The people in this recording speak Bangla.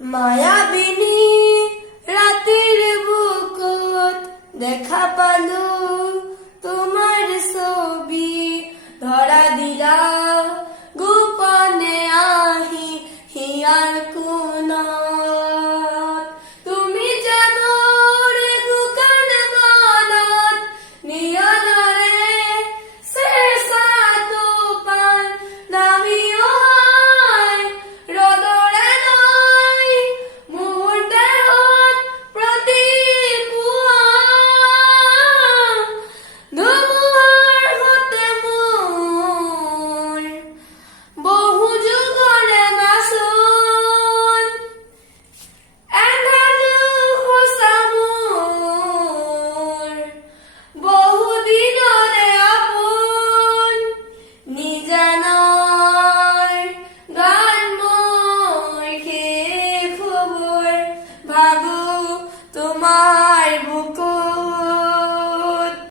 মায়াবিনী রাতের বুকুত দেখা পালো তোমার ছবি ধরা দিলা গোপনে আহি হিয়ার কোণত তুমি যেমন শুকান মনত নিয়নৰে চেঁচা টোপাল নামি অহাই ৰ'দৰে নাই মোৰ দেহত প্ৰতি পুৱা ধুমুহাৰ সতে মোৰ বহু যুগৰে নাচোন এন্ধাৰো সঁচা মোৰ বহু দিনৰে আপোন নিজানৰ গান মই শেষ হ'বৰ ভাবো তোমাৰ বুকুত